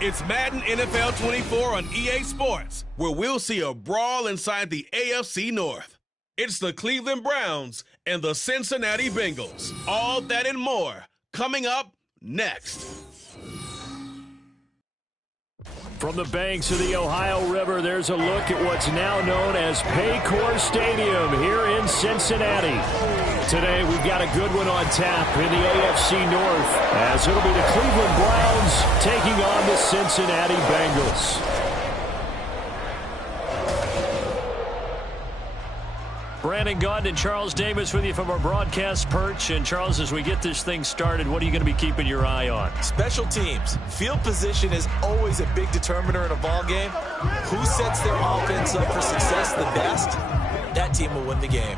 It's Madden NFL 24 on EA Sports, where we'll see a brawl inside the AFC North. It's the Cleveland Browns and the Cincinnati Bengals. All that and more coming up next. From the banks of the Ohio River, there's a look at what's now known as Paycor Stadium here in Cincinnati. Today, we've got a good one on tap in the AFC North, as it'll be the Cleveland Browns taking on the Cincinnati Bengals. Brandon Gaudin and Charles Davis with you from our broadcast perch. And Charles, as we get this thing started, what are you going to be keeping your eye on? Special teams. Field position is always a big determiner in a ball game. Who sets their offense up for success the best, that team will win the game.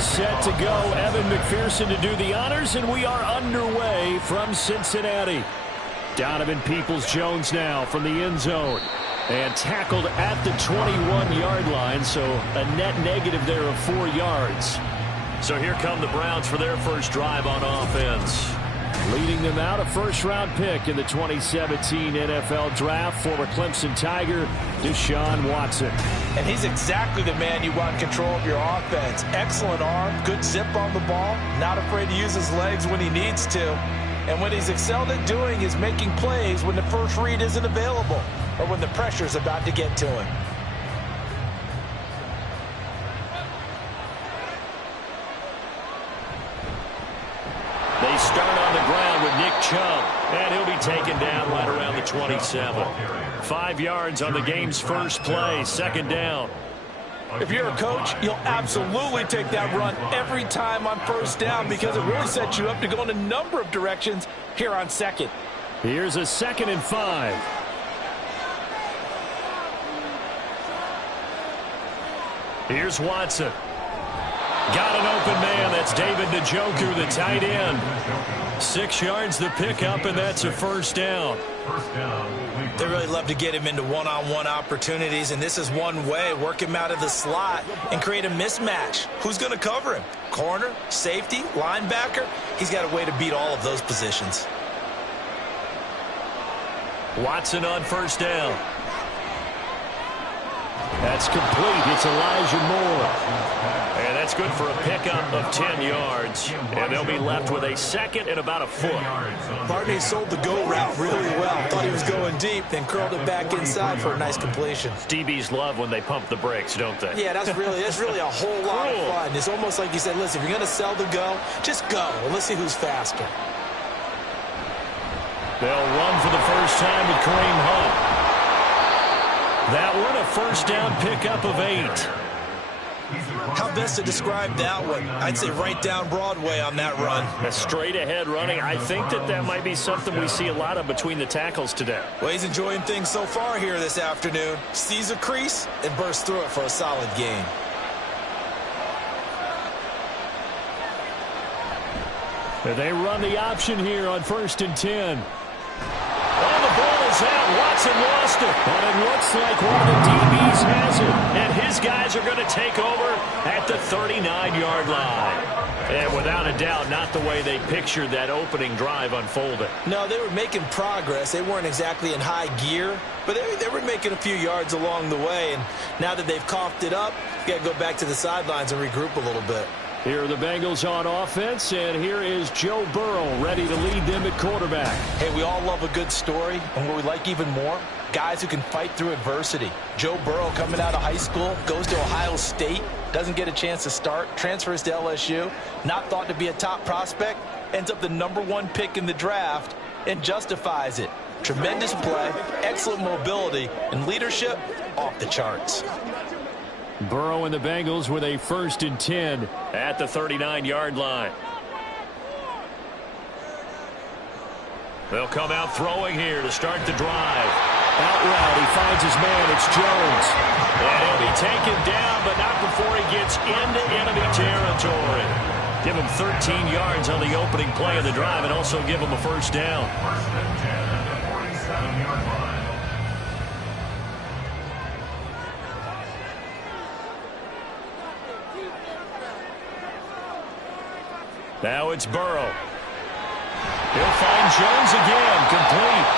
Set to go, Evan McPherson to do the honors, and we are underway from Cincinnati. Donovan Peoples-Jones now from the end zone, and tackled at the 21-yard line, so a net negative there of 4 yards. So here come the Browns for their first drive on offense. Leading them out, a first-round pick in the 2017 NFL Draft, former Clemson Tiger, Deshaun Watson. And he's exactly the man you want control of your offense. Excellent arm, good zip on the ball, not afraid to use his legs when he needs to. And what he's excelled at doing is making plays when the first read isn't available or when the pressure's about to get to him. They start on the ground with Nick Chubb, and he'll be taken down right around the 27. 5 yards on the game's first play, second down. If you're a coach, you'll absolutely take that run every time on first down because it really sets you up to go in a number of directions here on second. Here's a 2nd and 5. Here's Watson. Got an open man. That's David Njoku, the tight end. 6 yards the pickup, and that's a first down. They really love to get him into one-on-one opportunities, and this is one way. Work him out of the slot and create a mismatch. Who's going to cover him? Corner, safety, linebacker? He's got a way to beat all of those positions. Watson on first down. That's complete. It's Elijah Moore. And that's good for a pickup of 10 yards. And they'll be left with a second and about a foot. Barney sold the go route really well. Thought he was going deep, then curled it back inside for a nice completion. DBs love when they pump the brakes, don't they? Yeah, that's really a whole lot of fun. It's almost like you said, listen, if you're going to sell the go, just go. And let's see who's faster. They'll run for the first time with Kareem Hunt. That one, a first down pickup of 8. How best to describe that one? I'd say right down Broadway on that run. A straight ahead running. I think that might be something we see a lot of between the tackles today. Well, he's enjoying things so far here this afternoon. Sees a crease and bursts through it for a solid gain. They run the option here on 1st and 10. And the ball is out. Watson lost it. But it looks like one of the DBs has it. And his guys are going to take over at the 39-yard line. And without a doubt, not the way they pictured that opening drive unfolding. No, they were making progress. They weren't exactly in high gear, but they were making a few yards along the way. And now that they've coughed it up, you got to go back to the sidelines and regroup a little bit. Here are the Bengals on offense, and here is Joe Burrow ready to lead them at quarterback. Hey, we all love a good story, and what we like even more, guys who can fight through adversity. Joe Burrow coming out of high school, goes to Ohio State, doesn't get a chance to start, transfers to LSU, not thought to be a top prospect, ends up the #1 pick in the draft, and justifies it. Tremendous play, excellent mobility, and leadership off the charts. Burrow and the Bengals with a 1st and 10 at the 39-yard line. They'll come out throwing here to start the drive. Out route, he finds his man. It's Jones. And he'll be taken down, but not before he gets into enemy territory. Give him 13 yards on the opening play of the drive and also give him a 1st down. Now it's Burrow. He'll find Jones again, complete.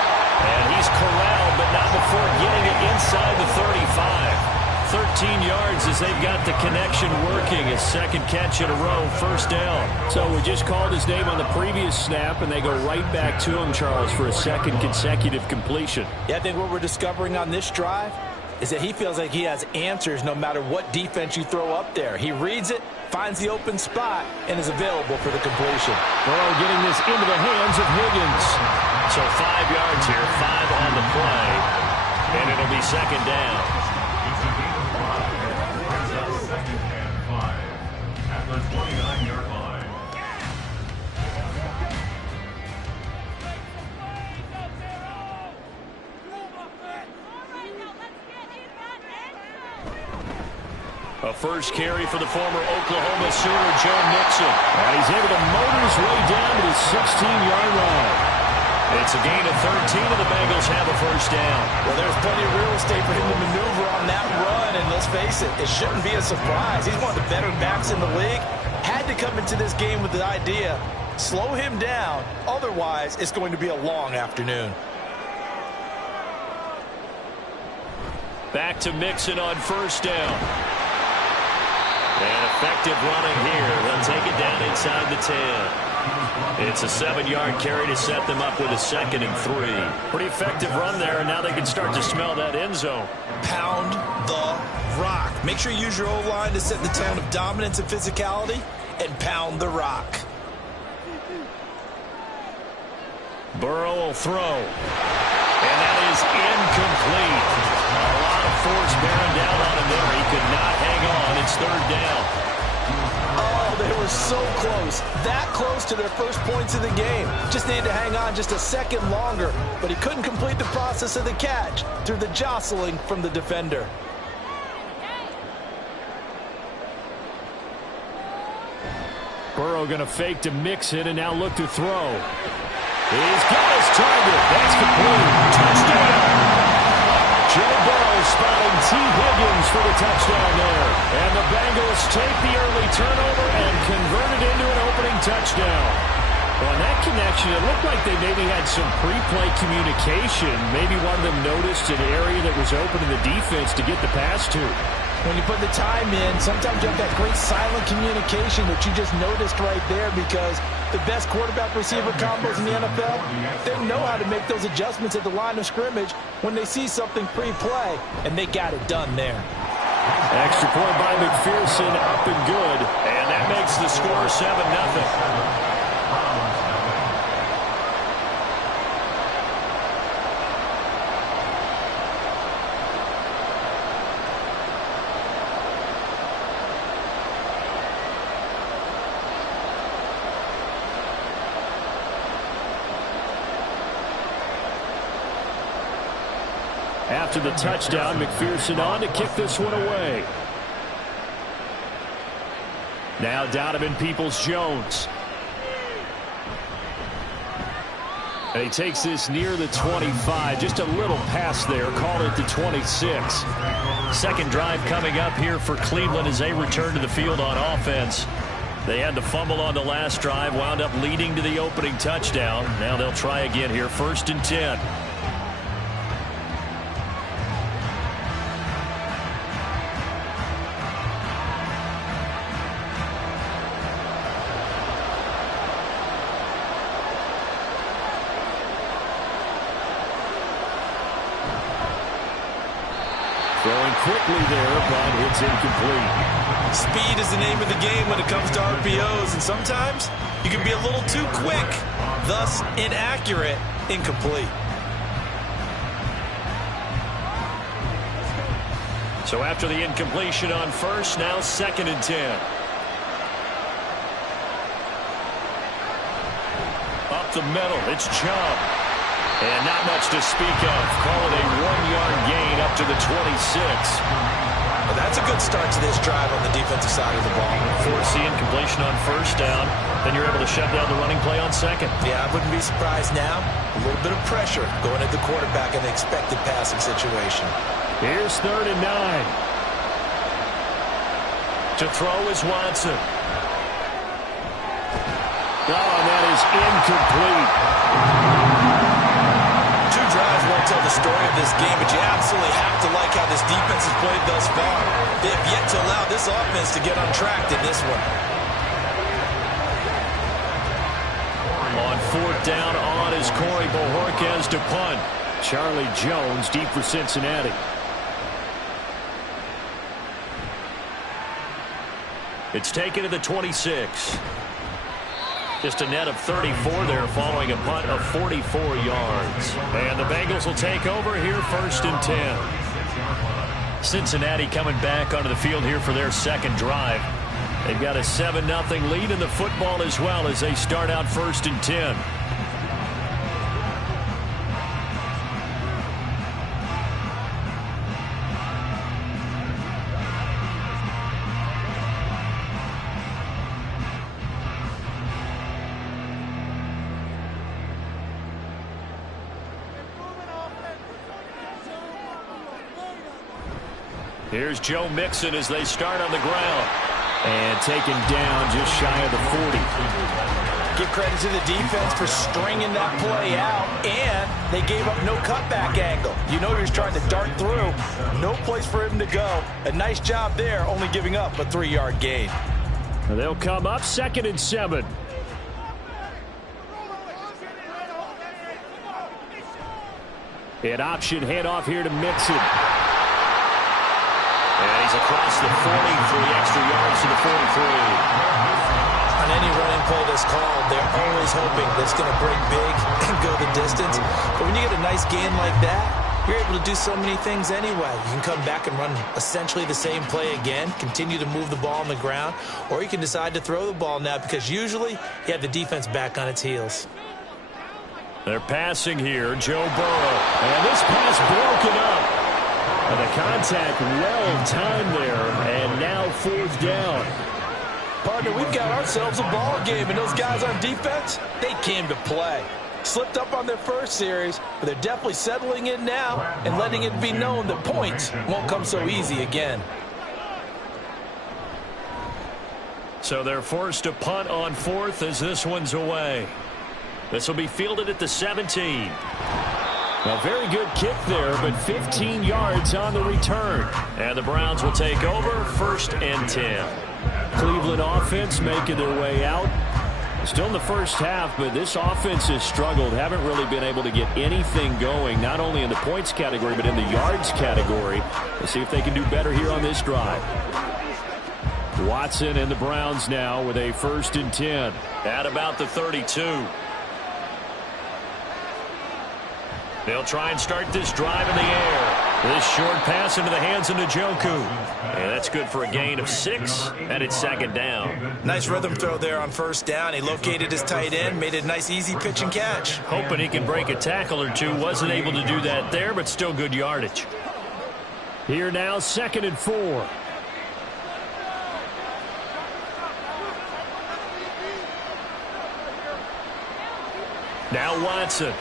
And he's corralled, but not before getting it inside the 35. 13 yards as they've got the connection working. His 2nd catch in a row, 1st down. So we just called his name on the previous snap, and they go right back to him, Charles, for a 2nd consecutive completion. Yeah, I think what we're discovering on this drive is that he feels like he has answers no matter what defense you throw up there. He reads it, finds the open spot, and is available for the completion. Burrow getting this into the hands of Higgins. So 5 yards here, 5 on the play, and it'll be 2nd down. At the 29-yard line. A 1st carry for the former Oklahoma Sooner, Joe Mixon. And he's able to motor his way down to the 16-yard line. It's a gain of 13, and the Bengals have a 1st down. Well, there's plenty of real estate for him to maneuver on that run, and let's face it, it shouldn't be a surprise. He's one of the better backs in the league. Had to come into this game with the idea, slow him down, otherwise it's going to be a long afternoon. Back to Mixon on 1st down. And effective running here. They'll take it down inside the 10. It's a 7-yard carry to set them up with a 2nd and 3. Pretty effective run there, and now they can start to smell that end zone. Pound the rock. Make sure you use your O-line to set the tone of dominance and physicality, and pound the rock. Burrow will throw. And that is incomplete. A lot of force bearing down on him there. He could not hang on. It's 3rd down. Oh, they were so close. That close to their first points of the game. Just needed to hang on just a second longer, but he couldn't complete the process of the catch through the jostling from the defender. Burrow going to fake to Mixon and now look to throw. He's got his target. That's complete. Touchdown. Joe Burrow spotting T. Higgins for the touchdown there. And the Bengals take the early turnover and convert it into an opening touchdown. Well, in that connection, it looked like they maybe had some pre-play communication. Maybe one of them noticed an area that was open in the defense to get the pass to. When you put the time in, sometimes you have that great silent communication that you just noticed right there, because the best quarterback-receiver combos in the NFL, they know how to make those adjustments at the line of scrimmage when they see something pre-play, and they got it done there. Extra point by McPherson, up and good, and that makes the score 7-0. After the touchdown, McPherson on to kick this one away. Now Donovan Peoples-Jones. And he takes this near the 25. Just a little pass there. Call it the 26. Second drive coming up here for Cleveland as they return to the field on offense. They had the fumble on the last drive, wound up leading to the opening touchdown. Now they'll try again here, 1st and 10. Throwing quickly there, but it's incomplete. Speed is the name of the game when it comes to RPOs, and sometimes you can be a little too quick, thus inaccurate, incomplete. So after the incompletion on first, now 2nd and 10. Up the middle, it's Chubb. And not much to speak of. Call it a 1-yard gain up to the 26. Well, that's a good start to this drive on the defensive side of the ball. Force the incompletion on first down. Then you're able to shut down the running play on second. Yeah, I wouldn't be surprised now. A little bit of pressure going at the quarterback in the expected passing situation. Here's 3rd and 9. To throw is Watson. Oh, and that is incomplete. 2 drives won't tell the story of this game, but you absolutely have to like how this defense has played thus far. They have yet to allow this offense to get untracked in this one. On 4th down, on is Corey Bojorquez to punt. Charlie Jones deep for Cincinnati. It's taken to the 26. Just a net of 34 there following a punt of 44 yards. And the Bengals will take over here 1st and 10. Cincinnati coming back onto the field here for their second drive. They've got a 7-0 lead in the football as well as they start out 1st and 10. Here's Joe Mixon as they start on the ground. And taken down just shy of the 40. Give credit to the defense for stringing that play out, and they gave up no cutback angle. You know he was trying to dart through. No place for him to go. A nice job there, only giving up a 3-yard gain. They'll come up 2nd and 7. An option handoff here to Mixon. And he's across the 40 for the extra yards to the 43. On any running play that's called, they're always hoping that it's going to break big and go the distance. But when you get a nice gain like that, you're able to do so many things anyway. You can come back and run essentially the same play again, continue to move the ball on the ground, or you can decide to throw the ball now because usually you have the defense back on its heels. They're passing here, Joe Burrow. And this pass broken up. And the contact well timed there, and now 4th down. Partner, we've got ourselves a ball game, and those guys on defense, they came to play. Slipped up on their first series, but they're definitely settling in now and letting it be known that points won't come so easy again. So they're forced to punt on 4th as this one's away. This will be fielded at the 17. A very good kick there, but 15 yards on the return. And the Browns will take over 1st and 10. Cleveland offense making their way out. Still in the first half, but this offense has struggled. Haven't really been able to get anything going, not only in the points category, but in the yards category. Let's see if they can do better here on this drive. Watson and the Browns now with a 1st and 10. At about the 32. They'll try and start this drive in the air. This short pass into the hands of Njoku. And that's good for a gain of 6, and it's 2nd down. Nice rhythm throw there on 1st down. He located his tight end, made it a nice easy pitch and catch. Hoping he can break a tackle or two. Wasn't able to do that there, but still good yardage. Here now, 2nd and 4. Now Watson.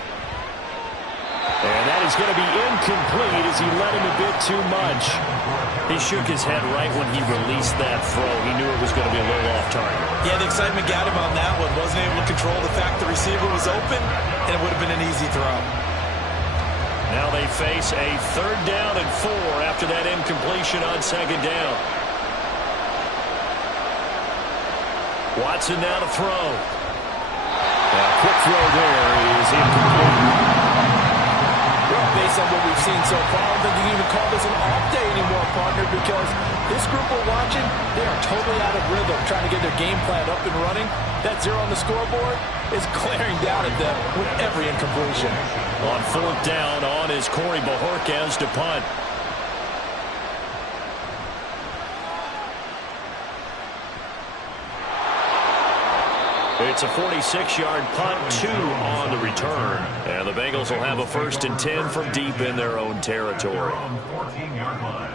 And that is going to be incomplete as he led him a bit too much. He shook his head right when he released that throw. He knew it was going to be a little off target. Yeah, the excitement got him on that one. Wasn't able to control the fact the receiver was open, and it would have been an easy throw. Now they face a 3rd down and 4 after that incompletion on 2nd down. Watson now to throw. A quick throw there is incomplete. Based on what we've seen so far, I don't think you can even call this an off day anymore, partner, because this group we're watching, they are totally out of rhythm, trying to get their game plan up and running. That 0 on the scoreboard is glaring down at them with every incompletion. On 4th down, on is Corey Bojorquez to punt. It's a 46-yard punt, 2 on the return. And the Bengals will have a 1st and 10 from deep in their own territory. 14-yard line.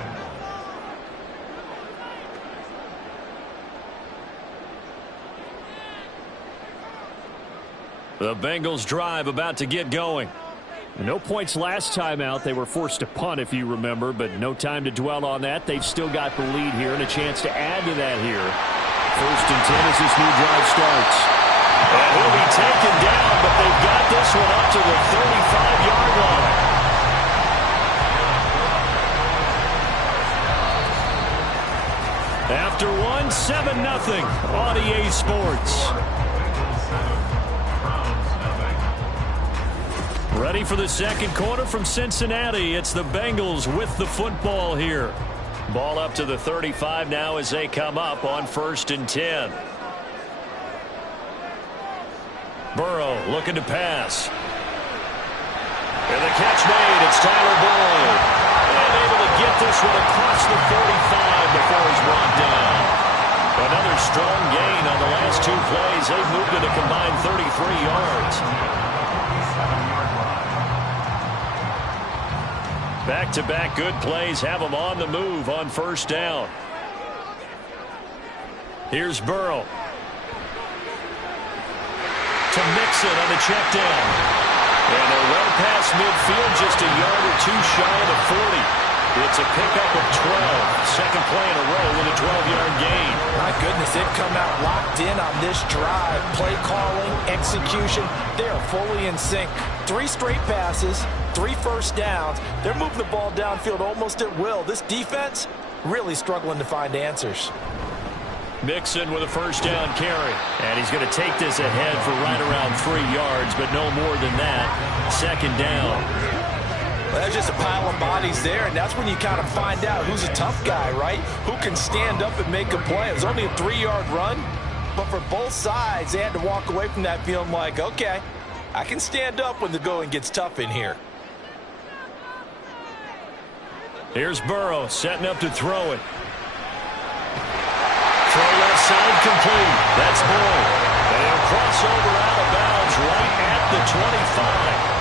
The Bengals drive about to get going. No points last time out. They were forced to punt, if you remember, but no time to dwell on that. They've still got the lead here and a chance to add to that here. 1st and 10 as this new drive starts. And he'll be taken down, but they've got this one up to the 35-yard line. After one, 7-0 on EA Sports. Ready for the second quarter from Cincinnati. It's the Bengals with the football here. Ball up to the 35 now as they come up on 1st and 10. Burrow looking to pass. And the catch made. It's Tyler Boyd. And able to get this one across the 45 before he's brought down. Another strong gain on the last 2 plays. They've moved it a combined 33 yards. Back-to-back good plays have them on the move on 1st down. Here's Burrow. To Mixon on the check down. And they're well past midfield, just a yard or 2 shy of the 40. It's a pickup of 12. Second play in a row with a 12-yard gain. My goodness, they've come out locked in on this drive. Play calling, execution, they are fully in sync. 3 straight passes, 3 first downs. They're moving the ball downfield almost at will. This defense really struggling to find answers. Mixon with a 1st down carry. And he's going to take this ahead for right around 3 yards, but no more than that. 2nd down. Well, there's just a pile of bodies there, and that's when you kind of find out who's a tough guy, right? Who can stand up and make a play. It was only a 3-yard run, but for both sides, they had to walk away from that feeling like, okay, I can stand up when the going gets tough in here. Here's Burrow setting up to throw it. Throw left side complete. That's Boyd. And he'll cross over out of bounds right at the 25.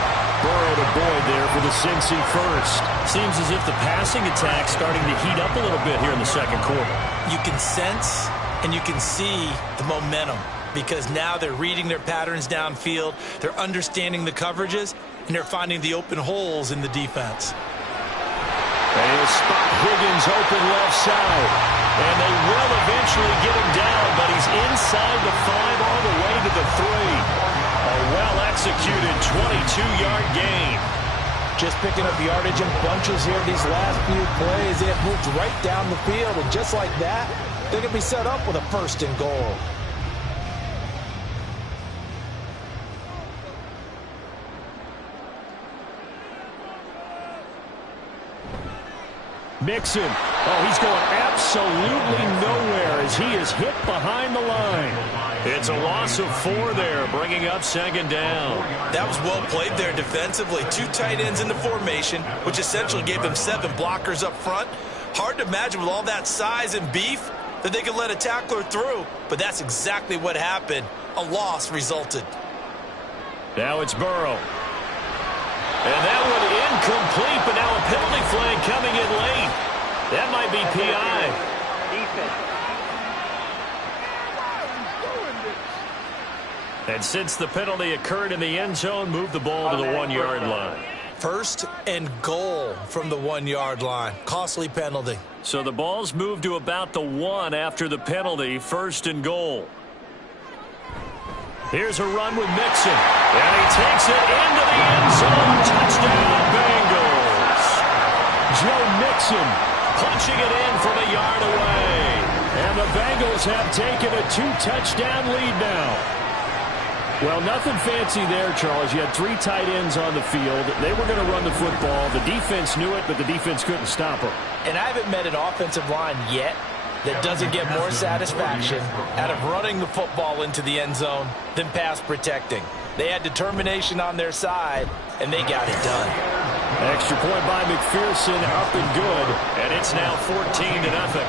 Burrow to Boyd there for the Cincy 1st. Seems as if the passing attack's starting to heat up a little bit here in the second quarter. You can sense and you can see the momentum because now they're reading their patterns downfield, they're understanding the coverages, and they're finding the open holes in the defense. And he'll spot Higgins open left side. And they will eventually get him down, but he's inside the 5 all the way to the 3. A well-executed 22-yard gain. Just picking up yardage in bunches here these last few plays. They have moved right down the field, and just like that, they're going to be set up with a 1st and goal. Mixon. Oh, he's going absolutely nowhere as he is hit behind the line. It's a loss of 4 there, bringing up 2nd down. That was well played there defensively. 2 tight ends in the formation, which essentially gave them 7 blockers up front. Hard to imagine with all that size and beef that they could let a tackler through, but that's exactly what happened. A loss resulted. Now it's Burrow. And that one incomplete, but now a penalty flag coming in late. That might be PI. And since the penalty occurred in the end zone, move the ball to the 1-yard line. 1st and goal from the 1-yard line. Costly penalty. So the ball's moved to about the 1 after the penalty. 1st and goal. Here's a run with Mixon. And he takes it into the end zone. Touchdown, Bengals. Joe Mixon punching it in from a yard away. And the Bengals have taken a 2-touchdown lead now. Well, nothing fancy there, Charles. You had 3 tight ends on the field. They were going to run the football. The defense knew it, but the defense couldn't stop them. And I haven't met an offensive line yet that doesn't get more satisfaction out of running the football into the end zone than pass protecting. They had determination on their side, and they got it done. Extra point by McPherson, up and good. And it's now 14-0.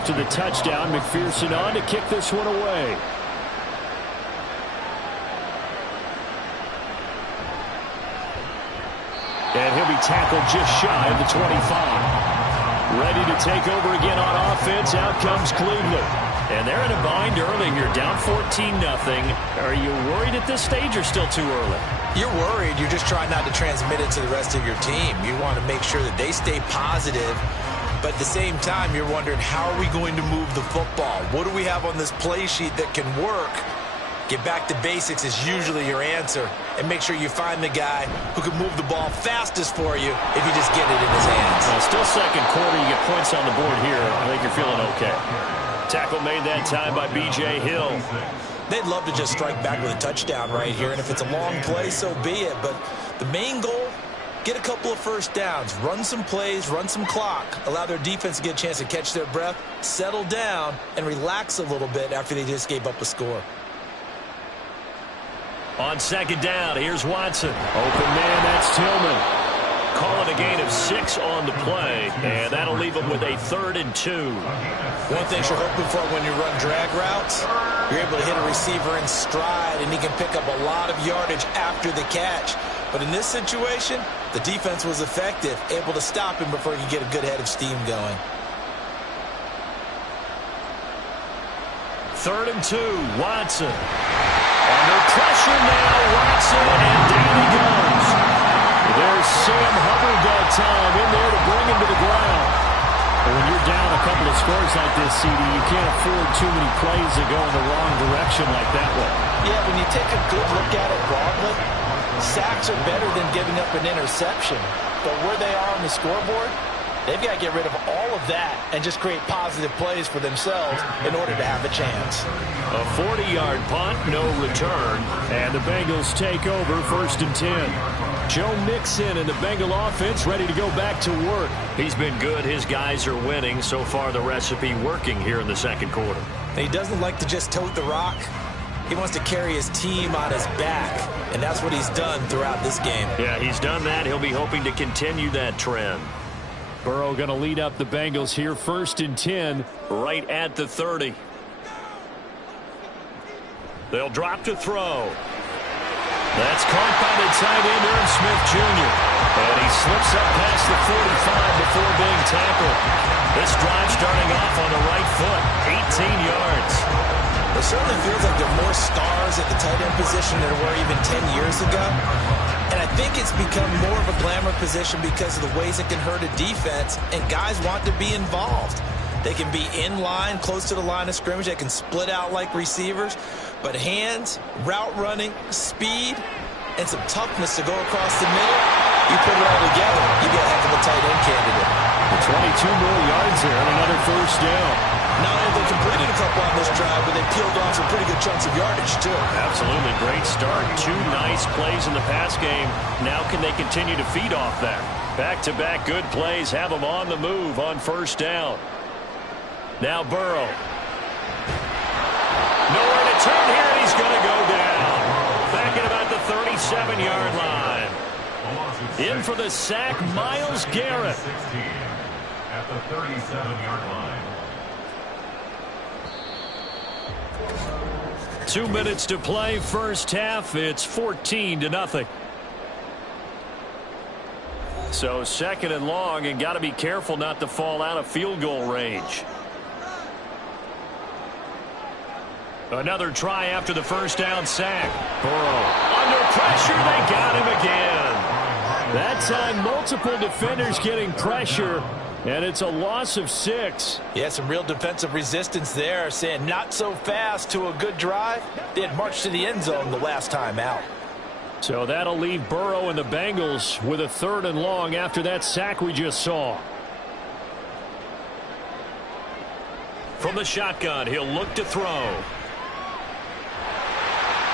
After the touchdown, McPherson on to kick this one away. And he'll be tackled just shy of the 25. Ready to take over again on offense. Out comes Cleveland. And they're in a bind early here, down 14-0. Are you worried at this stage or still too early? You're worried. You're just trying not to transmit it to the rest of your team. You want to make sure that they stay positive. But at the same time, you're wondering, how are we going to move the football? What do we have on this play sheet that can work? Get back to basics is usually your answer. And make sure you find the guy who can move the ball fastest for you if you just get it in his hands. Still second quarter. You get points on the board here. I think you're feeling okay. Tackle made that time by B.J. Hill. They'd love to just strike back with a touchdown right here. And if it's a long play, so be it. But the main goal, get a couple of first downs, run some plays, run some clock, allow their defense to get a chance to catch their breath, settle down, and relax a little bit after they just gave up a score. On second down, here's Watson. Open man, that's Tillman. Call it a gain of 6 on the play, and that'll leave them with a 3rd and 2. One thing you're hoping for when you run drag routes, you're able to hit a receiver in stride, and he can pick up a lot of yardage after the catch. But in this situation, the defense was effective, able to stop him before he could get a good head of steam going. 3rd and 2, Watson. Under pressure now, Watson, and down he goes. There's Sam Hubbard that time in there to bring him to the ground. But when you're down a couple of scores like this, CD, you can't afford too many plays that go in the wrong direction like that one. Yeah, when you take a good look at it broadly, sacks are better than giving up an interception. But where they are on the scoreboard, they've got to get rid of all of that and just create positive plays for themselves in order to have a chance. A 40-yard punt, no return, and the Bengals take over 1st and 10. Joe Mixon and the Bengal offense ready to go back to work. He's been good. His guys are winning. So far, the recipe working here in the second quarter. He doesn't like to just tote the rock. He wants to carry his team on his back, and that's what he's done throughout this game. Yeah, he's done that. He'll be hoping to continue that trend. Burrow going to lead up the Bengals here, 1st and 10, right at the 30. They'll drop to throw. That's caught by the tight end, Irv Smith Jr. And he slips up past the 45 before being tackled. This drive starting off on the right foot, 18 yards. It certainly feels like there are more stars at the tight end position than there were even 10 years ago. And I think it's become more of a glamour position because of the ways it can hurt a defense, and guys want to be involved. They can be in line, close to the line of scrimmage. They can split out like receivers. But hands, route running, speed, and some toughness to go across the middle, you put it all together, you get a heck of a tight end candidate. 22 more yards there and another 1st down. Not only have they completed a couple on this drive, but they peeled off some pretty good chunks of yardage, too. Absolutely. Great start. 2 nice plays in the pass game. Now can they continue to feed off that? Back-to-back good plays have them on the move on 1st down. Now Burrow. Nowhere to turn here, and he's going to go down. Back at about the 37-yard line. In for the sack, Myles Garrett. At the 37-yard line. 2 minutes to play, 1st half. It's 14-0. So 2nd and long, and got to be careful not to fall out of field goal range. Another try after the 1st down sack. Burrow under pressure. They got him again. That time, multiple defenders getting pressure, and it's a loss of 6. Yeah, some real defensive resistance there, saying not so fast to a good drive. They had marched to the end zone the last time out. So that'll leave Burrow and the Bengals with a 3rd and long after that sack we just saw. From the shotgun, he'll look to throw.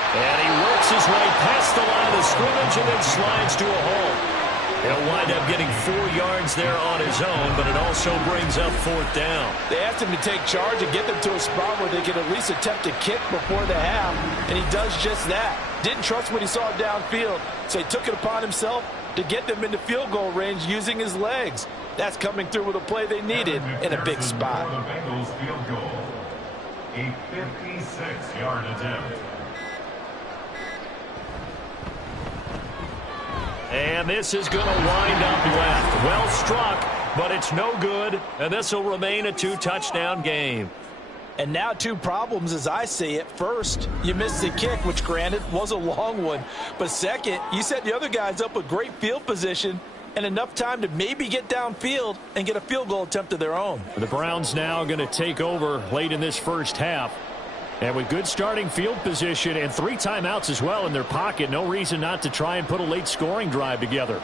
And he works his way past the line of scrimmage and then slides to a hole. He'll wind up getting 4 yards there on his own, but it also brings up 4th down. They asked him to take charge and get them to a spot where they could at least attempt a kick before the half, and he does just that. Didn't trust what he saw downfield, so he took it upon himself to get them into field goal range using his legs. That's coming through with a play they needed in a big spot. The Bengals field goal. A 56-yard attempt. And this is going to wind up left. Well struck, but it's no good, and this will remain a 2-touchdown game. And now 2 problems as I see it. First, you missed the kick, which granted was a long one. But second, you set the other guys up with great field position and enough time to maybe get downfield and get a field goal attempt of their own. The Browns now going to take over late in this first half. And with good starting field position and 3 timeouts as well in their pocket, no reason not to try and put a late scoring drive together.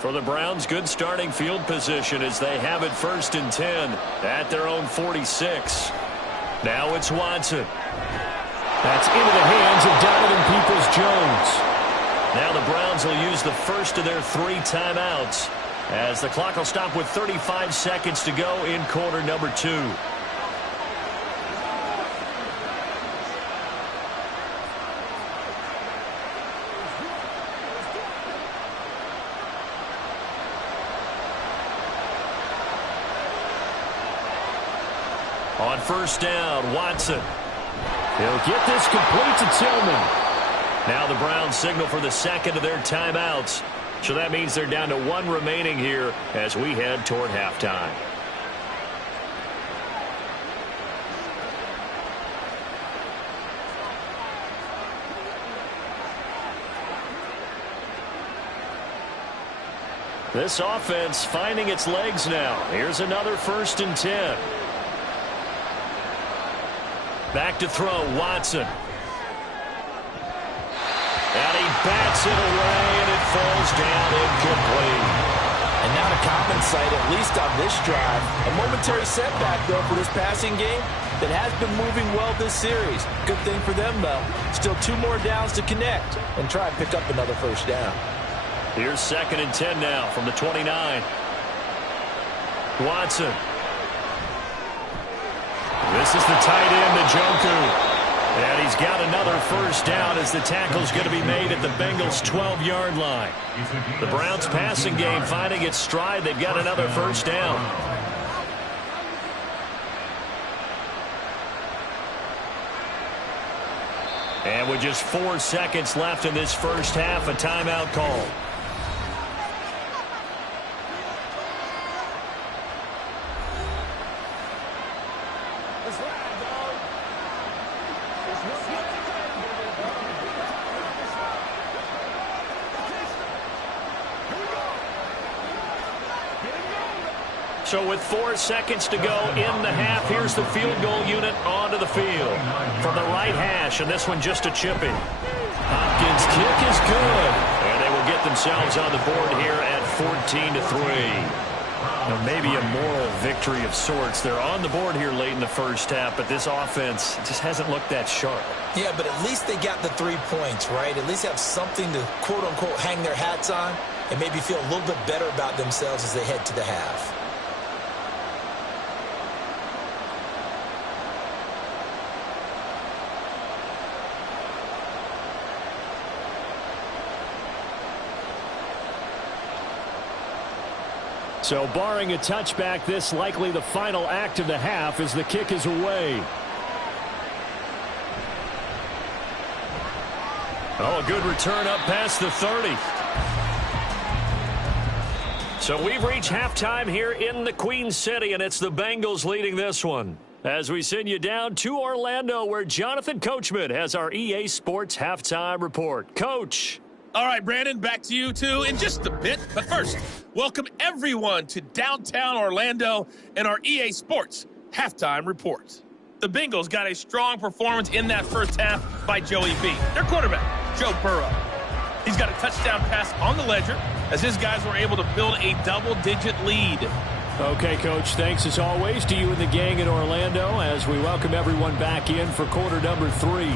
For the Browns, good starting field position as they have it 1st and 10 at their own 46. Now it's Watson. That's into the hands of Donovan Peoples-Jones. Now the Browns will use the first of their 3 timeouts as the clock will stop with 35 seconds to go in quarter number 2. On 1st down, Watson. He'll get this complete to Tillman. Now the Browns signal for the 2nd of their timeouts. So that means they're down to 1 remaining here as we head toward halftime. This offense finding its legs now. Here's another 1st and 10. Back to throw, Watson. And he bats it away, and it falls down incomplete. And not a common sight, at least on this drive. A momentary setback, though, for this passing game that has been moving well this series. Good thing for them, though. Still 2 more downs to connect and try and pick up another 1st down. Here's 2nd and 10 now from the 29. Watson. This is the tight end, Njoku. And he's got another 1st down as the tackle's going to be made at the Bengals' 12-yard line. The Browns' passing game finding its stride. They've got another 1st down. And with just 4 seconds left in this first half, a timeout call. So with 4 seconds to go in the half, here's the field goal unit onto the field. From the right hash, and this one just a chipping. Hopkins' kick is good. And they will get themselves on the board here at 14-3. Now maybe a moral victory of sorts. They're on the board here late in the first half, but this offense just hasn't looked that sharp. Yeah, but at least they got the 3 points, right? At least have something to, quote-unquote, hang their hats on and maybe feel a little bit better about themselves as they head to the half. So barring a touchback, this likely the final act of the half as the kick is away. Oh, a good return up past the 30. So we've reached halftime here in the Queen City, and it's the Bengals leading this one. As we send you down to Orlando, where Jonathan Coachman has our EA Sports halftime report. Coach. All right, Brandon, back to you, too, in just a bit. But first, welcome everyone to downtown Orlando and our EA Sports halftime report. The Bengals got a strong performance in that first half by Joey B, their quarterback, Joe Burrow. He's got a touchdown pass on the ledger as his guys were able to build a double-digit lead. Okay, Coach, thanks as always to you and the gang in Orlando as we welcome everyone back in for quarter number 3.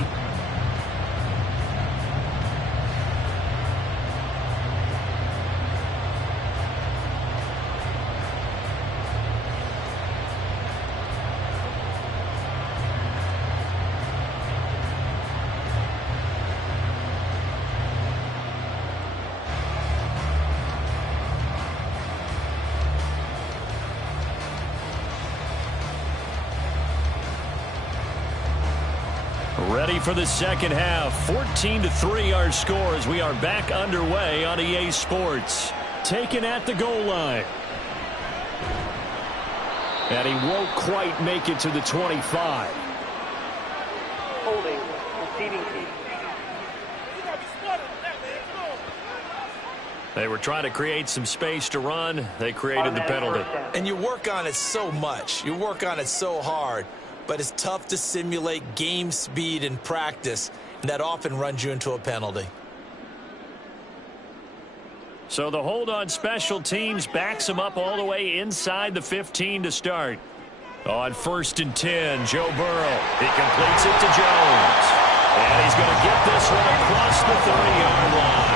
Ready for the second half. 14-3 our score as we are back underway on EA Sports. Taken at the goal line. And he won't quite make it to the 25. Holding. Receiving team. They were trying to create some space to run. They created the penalty. And you work on it so much. You work on it so hard. But it's tough to simulate game speed in practice. And that often runs you into a penalty. So the hold on special teams backs him up all the way inside the 15 to start. On 1st and 10, Joe Burrow. He completes it to Jones. And he's going to get this one across the 30-yard line.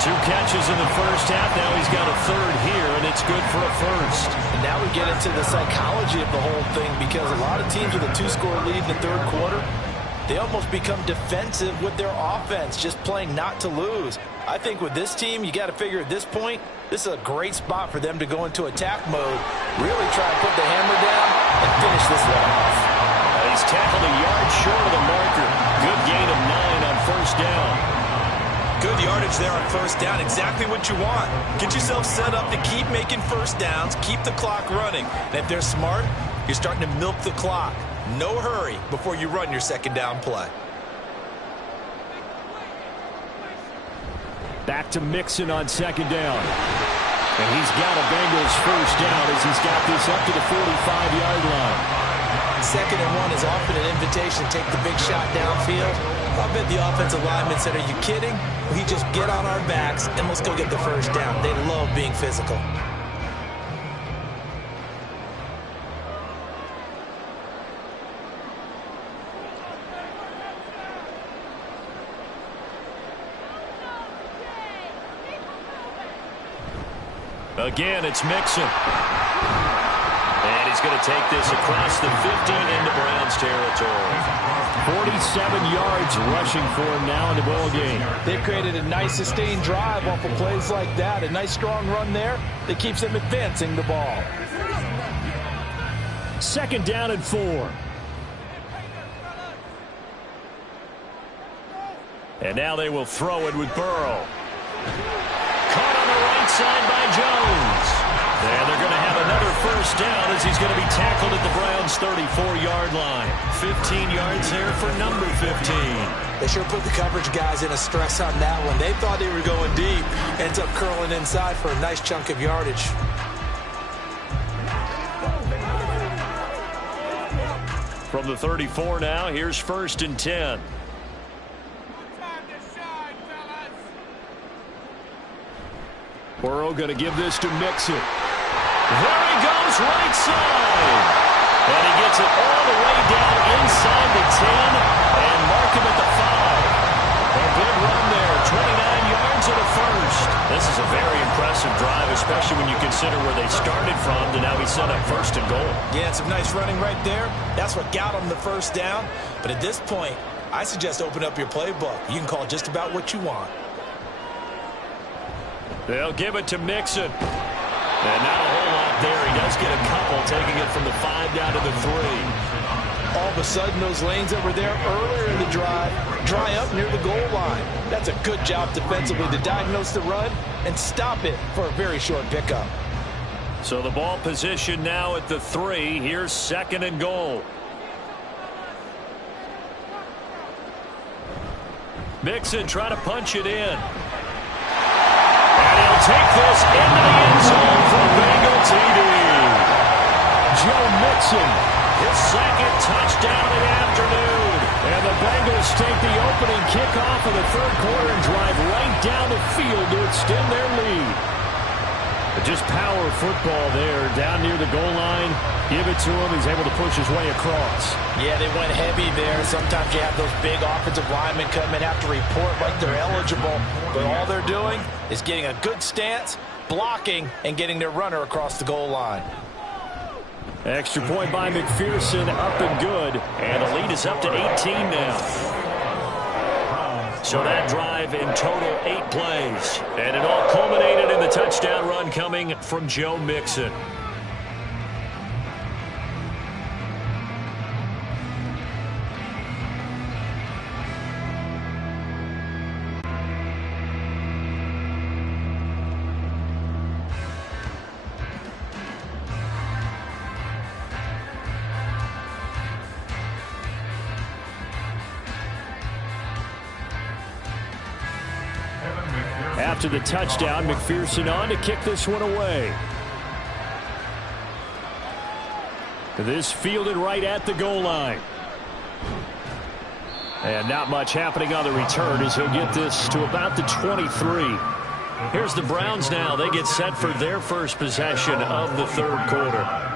2 catches in the first half. Now he's got a third here, and it's good for a first. And now we get into the psychology of the whole thing, because a lot of teams with a 2-score lead in the third quarter, they almost become defensive with their offense, just playing not to lose. I think with this team, you got to figure at this point, this is a great spot for them to go into attack mode, really try to put the hammer down and finish this one off. He's tackled a yard short of the marker. Good gain of 9 on first down. Good yardage there on first down. Exactly what you want. Get yourself set up to keep making first downs, keep the clock running. And if they're smart, you're starting to milk the clock. No hurry before you run your second down play. Back to Mixon on second down. And he's got a Bengals first down as he's got this up to the 45-yard line. 2nd and 1 is often an invitation to take the big shot downfield. I bet the offensive linemen said, are you kidding? We just get on our backs and let's go get the first down. They love being physical. Again, it's Mixon. And he's going to take this across the 15 into Browns territory. 47 yards rushing for him now in the ball game. They've created a nice sustained drive off of plays like that. A nice strong run there that keeps them advancing the ball. 2nd down and 4. And now they will throw it with Burrow. Caught on the right side by Jones. And they're going to have another first down as he's going to be tackled at the Browns' 34-yard line. 15 yards there for number 15. They sure put the coverage guys in a stress on that one. They thought they were going deep. Ends up curling inside for a nice chunk of yardage. From the 34 now, here's 1st and 10. Burrow going to give this to Mixon. There he goes, right side. And he gets it all the way down inside the 10 and mark him at the 5. A good run there, 29 yards and a first. This is a very impressive drive, especially when you consider where they started from to now be set up 1st and goal. Yeah, some nice running right there. That's what got them the first down. But at this point, I suggest open up your playbook. You can call just about what you want. They'll give it to Mixon. And not a whole lot there. He does get a couple, taking it from the 5 down to the 3. All of a sudden, those lanes that were there earlier in the drive dry up near the goal line. That's a good job defensively to diagnose the run and stop it for a very short pickup. So the ball position now at the 3. Here's 2nd and goal. Mixon trying to punch it in. And he'll take this into the end zone for Bengal TD. Joe Mixon, his 2nd touchdown of the afternoon. And the Bengals take the opening kickoff of the 3rd quarter and drive right down the field to extend their lead. But just power football there, down near the goal line. Give it to him. He's able to push his way across. Yeah, they went heavy there. Sometimes you have those big offensive linemen come in, have to report like they're eligible. But all they're doing is getting a good stance, blocking, and getting their runner across the goal line. Extra point by McPherson, up and good. And the lead is up to 18 now. So that drive in total 8 plays. And it all culminated in the touchdown run coming from Joe Mixon. after the touchdown. McPherson on to kick this one away. This fielded right at the goal line. And not much happening on the return as he'll get this to about the 23. Here's the Browns now. They get set for their first possession of the third quarter.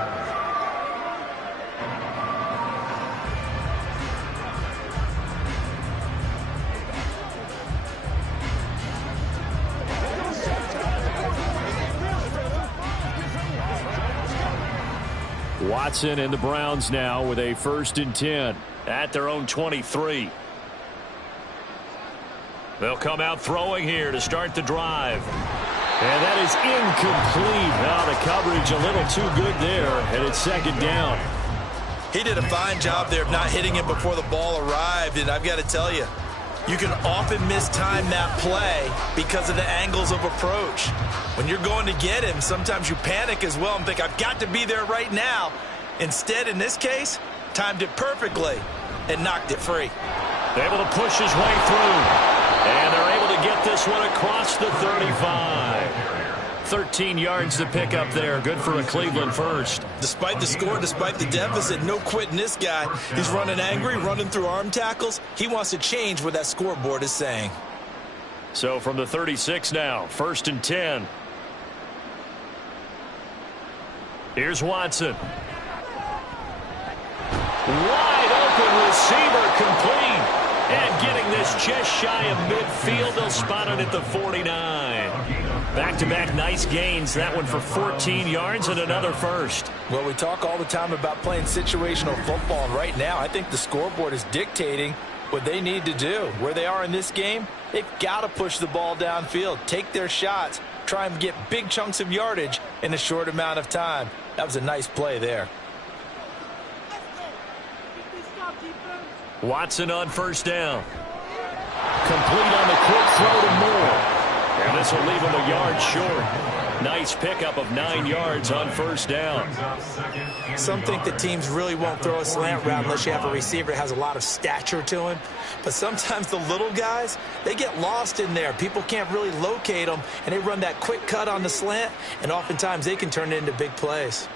Watson and the Browns now with a 1st and 10 at their own 23. They'll come out throwing here to start the drive. And that is incomplete. Oh, the coverage a little too good there, and it's 2nd down. He did a fine job there of not hitting him before the ball arrived, and I've got to tell you, you can often mistime that play because of the angles of approach. When you're going to get him, sometimes you panic as well and think, I've got to be there right now. Instead, in this case, timed it perfectly and knocked it free. Able to push his way through. And they're able to get this one across the 35. 13 yards to pick up there. Good for a Cleveland first. Despite the score, despite the deficit, no quitting this guy. He's running angry, running through arm tackles. He wants to change what that scoreboard is saying. So from the 36 now, 1st and 10. Here's Watson. Wide open receiver complete. And getting this just shy of midfield. They'll spot it at the 49. Back-to-back nice gains. That one for 14 yards and another first. Well, we talk all the time about playing situational football. And right now, I think the scoreboard is dictating what they need to do. Where they are in this game, they've got to push the ball downfield, take their shots, try and get big chunks of yardage in a short amount of time. That was a nice play there. Watson on 1st down. Complete on the quick throw to Moore. And this will leave him a yard short. Nice pickup of 9 yards on 1st down. Some think that teams really won't throw a slant route unless you have a receiver that has a lot of stature to him. But sometimes the little guys, they get lost in there. People can't really locate them, and they run that quick cut on the slant, and oftentimes they can turn it into big plays.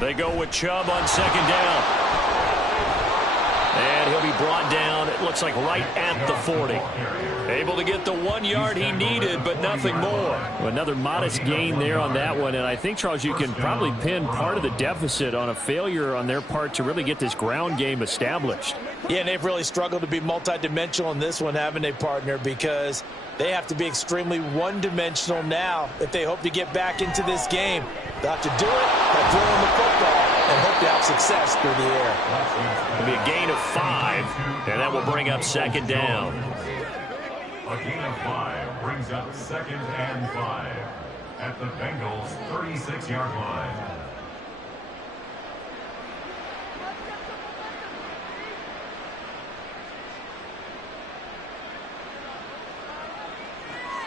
They go with Chubb on 2nd down. And he'll be brought down, it looks like right at the 40. Able to get the 1 yard he needed, but nothing more. Another modest gain there on that one. And I think, Charles, you can probably pin part of the deficit on a failure on their part to really get this ground game established. Yeah, and they've really struggled to be multidimensional in this one, haven't they, partner? Because they have to be extremely one-dimensional now if they hope to get back into this game. They'll have to do it by throwing the football and hope to have success through the air. It'll be a gain of 5, and that will bring up 2nd down. A gain of 5 brings up 2nd and 5 at the Bengals' 36-yard line.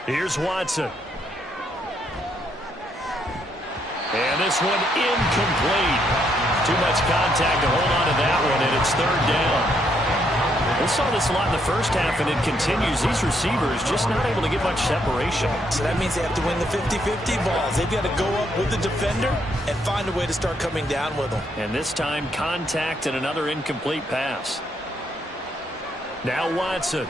Here's Watson. And this one incomplete. Too much contact to hold on to that one, and it's 3rd down. We saw this a lot in the first half, and it continues. These receivers just not able to get much separation. So that means they have to win the 50-50 balls. They've got to go up with the defender and find a way to start coming down with them. And this time, contact and another incomplete pass. Now Watson.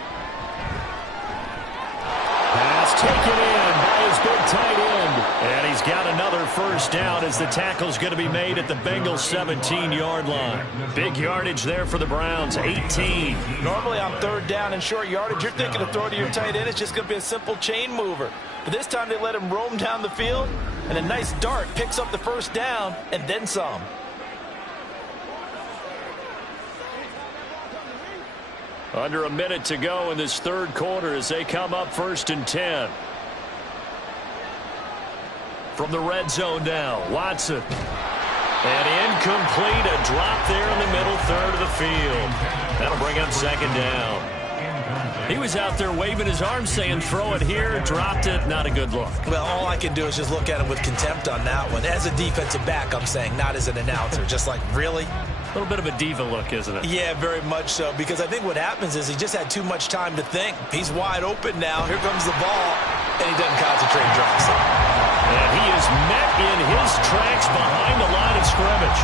Pass taken in by his big tight end. And he's got another 1st down as the tackle's going to be made at the Bengals' 17-yard line. Big yardage there for the Browns, 18. Normally on 3rd down and short yardage, you're thinking of throwing to your tight end. It's just going to be a simple chain mover. But this time they let him roam down the field, and a nice dart picks up the 1st down and then some. Under a minute to go in this 3rd quarter as they come up 1st and 10. From the red zone now, Watson. And incomplete, a drop there in the middle 3rd of the field. That'll bring up 2nd down. He was out there waving his arms saying throw it here, dropped it, not a good look. Well, all I can do is just look at him with contempt on that one. As a defensive back, I'm saying, not as an announcer. Just like, really? A little bit of a diva look, isn't it? Yeah, very much so, because I think what happens is he just had too much time to think. He's wide open now. Here comes the ball, and he doesn't concentrate and drops it. And he is met in his tracks behind the line of scrimmage.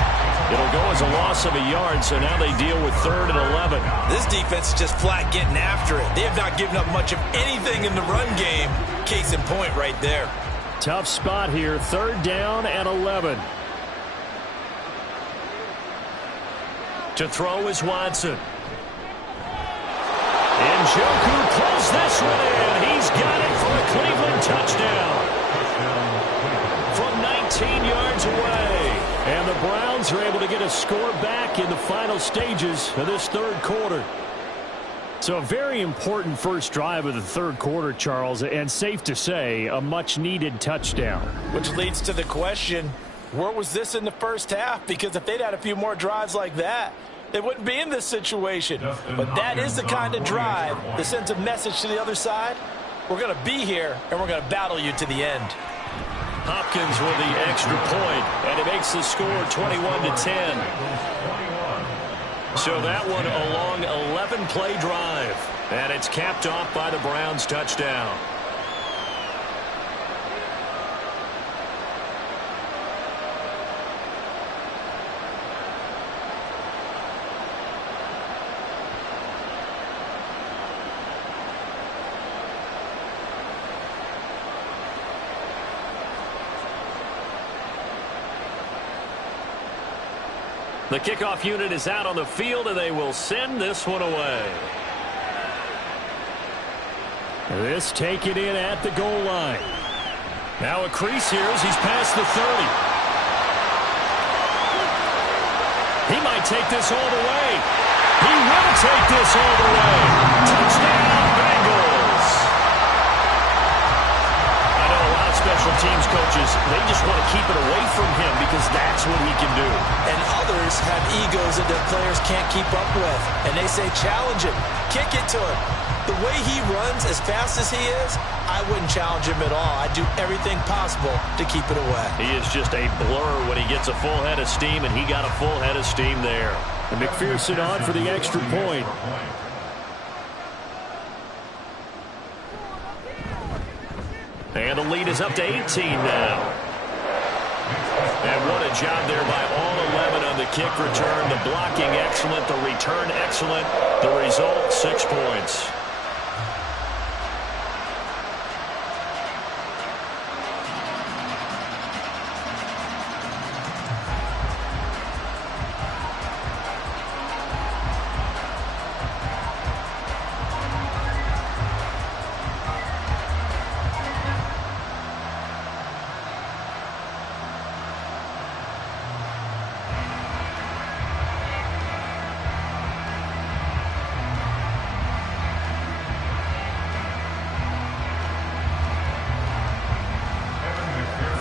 It'll go as a loss of a yard, so now they deal with 3rd and 11. This defense is just flat getting after it. They have not given up much of anything in the run game. Case in point right there. Tough spot here, 3rd down and 11. To throw is Watson. Njoku pulls this one in. He's got it for a Cleveland touchdown. From 19 yards away. And the Browns are able to get a score back in the final stages of this 3rd quarter. So a very important first drive of the 3rd quarter, Charles, and safe to say, a much-needed touchdown. Which leads to the question, where was this in the first half? Because if they'd had a few more drives like that, they wouldn't be in this situation. But that is the kind of drive that sends a message to the other side. We're going to be here, and we're going to battle you to the end. Hopkins with the extra point, and it makes the score 21-10. So that one a long 11-play drive, and it's capped off by the Browns' touchdown. The kickoff unit is out on the field, and they will send this one away. This taken in at the goal line. Now a crease here as he's past the 30. He might take this all the way. He will take this all the way. Touchdown, Bengals. I know a lot of special teams coaches, they just want to keep it away from him because that's what he can do. And others have egos that their players can't keep up with. And they say, challenge him. Kick it to him. The way he runs as fast as he is, I wouldn't challenge him at all. I'd do everything possible to keep it away. He is just a blur when he gets a full head of steam, and he got a full head of steam there. And McPherson on for the extra point. And the lead is up to 18 now. And what a job there by all 11 on the kick return. The blocking excellent, the return excellent. The result, 6 points.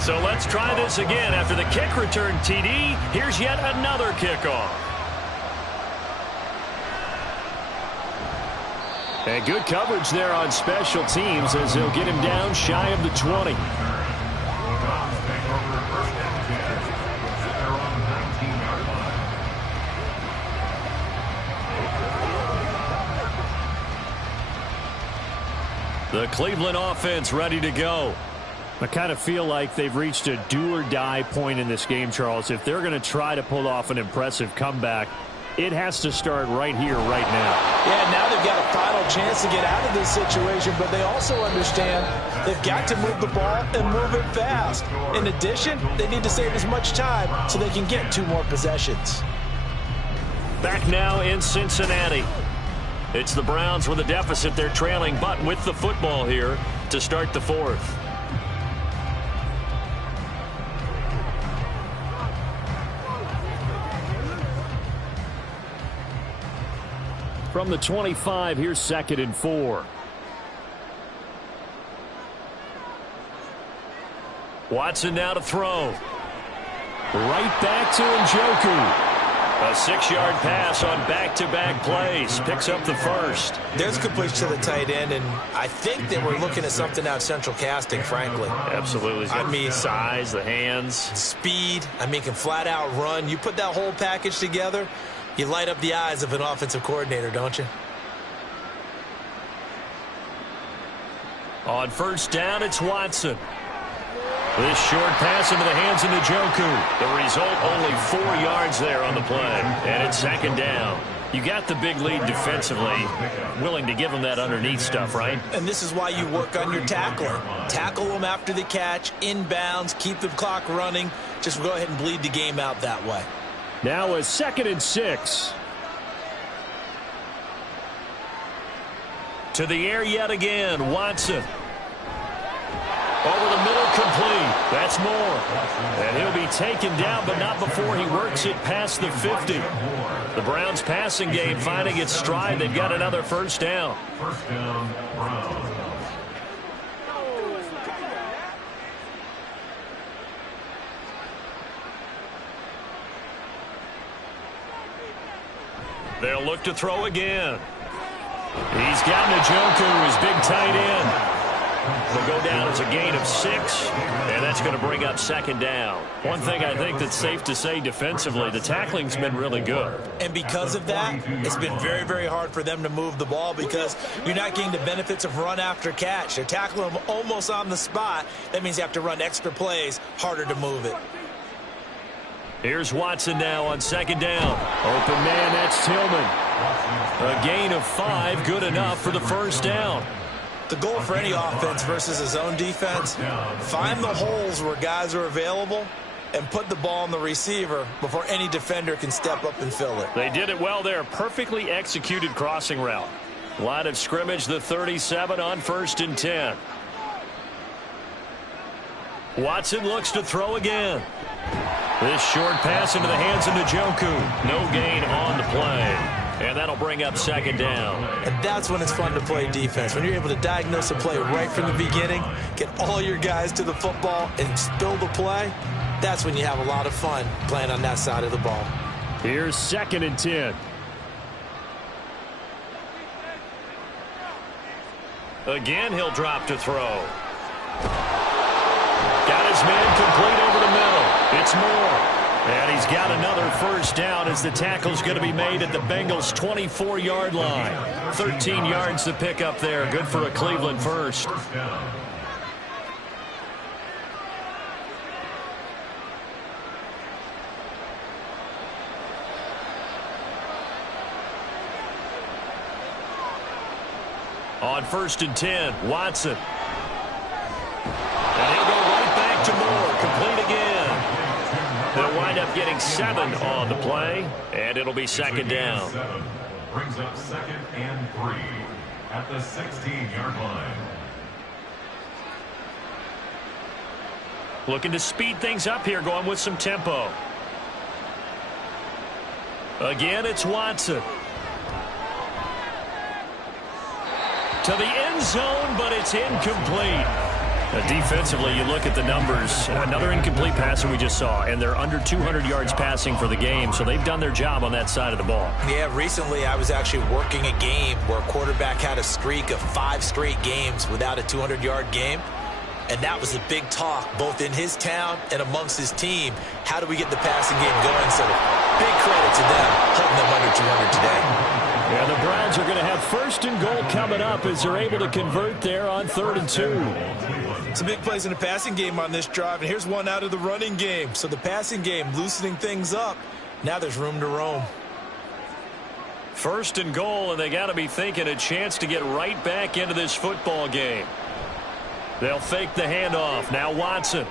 So let's try this again. After the kick return TD, here's yet another kickoff. And good coverage there on special teams as they'll get him down shy of the 20. The Cleveland offense ready to go. I kind of feel like they've reached a do-or-die point in this game, Charles. If they're going to try to pull off an impressive comeback, it has to start right here, right now. Yeah, now they've got a final chance to get out of this situation, but they also understand they've got to move the ball and move it fast. In addition, they need to save as much time so they can get 2 more possessions. Back now in Cincinnati. It's the Browns with a deficit. They're trailing, but with the football here to start the 4th. From the 25, here's 2nd and 4. Watson now to throw. Right back to Njoku. A 6-yard pass on back-to-back plays. Picks up the first. There's completion to the tight end, and I think they were looking at something out central casting, frankly. Absolutely. I mean, size, the hands. Speed. I mean, can flat out run. You put that whole package together, you light up the eyes of an offensive coordinator, don't you? On first down, it's Watson. This short pass into the hands of Njoku. The result, only 4 yards there on the play. And it's second down. You got the big lead defensively. Willing to give them that underneath stuff, right? And this is why you work on your tackler. Tackle them after the catch, inbounds, keep the clock running. Just go ahead and bleed the game out that way. Now a 2nd and 6. To the air yet again, Watson. Over the middle, complete. That's more. And he'll be taken down, but not before he works it past the 50. The Browns' passing game finding its stride. They've got another first down. First down, Browns. They'll look to throw again. He's got Njoku, his big tight end. They'll go down as a gain of 6, and that's going to bring up second down. One thing I think that's safe to say defensively, the tackling's been really good. And because of that, it's been very, very hard for them to move the ball because you're not getting the benefits of run after catch. They're tackling them almost on the spot. That means you have to run extra plays, harder to move it. Here's Watson now on second down. Open man, that's Tillman. A gain of 5, good enough for the first down. The goal for any offense versus a zone defense, find the holes where guys are available and put the ball on the receiver before any defender can step up and fill it. They did it well there. Perfectly executed crossing route. Line of scrimmage, the 37 on 1st and 10. Watson looks to throw again. This short pass into the hands of Njoku. No gain on the play. And that'll bring up second down. And that's when it's fun to play defense. When you're able to diagnose a play right from the beginning, get all your guys to the football, and spill the play, that's when you have a lot of fun playing on that side of the ball. Here's 2nd and 10. Again, he'll drop to throw. Got his man complete over the middle. It's Moore. And he's got another first down as the tackle's going to be made at the Bengals' 24-yard line. 13 yards to pick up there. Good for a Cleveland first. On 1st and 10, Watson. And he'll go right back to Moore. Complete again. They'll wind up getting 7 on the play, and it'll be second down. Brings up 2nd and 3 at the 16-yard line. Looking to speed things up here, going with some tempo. Again, it's Watson. To the end zone, but it's incomplete. Defensively, you look at the numbers. Another incomplete pass that we just saw, and they're under 200 yards passing for the game, so they've done their job on that side of the ball. Yeah, recently I was actually working a game where a quarterback had a streak of 5 straight games without a 200-yard game, and that was the big talk, both in his town and amongst his team. How do we get the passing game going? So big credit to them, holding them under 200 today. Yeah, the Browns are going to have 1st and goal coming up as they're able to convert there on 3rd and 2. Some big plays in the passing game on this drive, and here's one out of the running game. So the passing game loosening things up. Now there's room to roam. 1st and goal, and they got to be thinking a chance to get right back into this football game. They'll fake the handoff. Now Watson.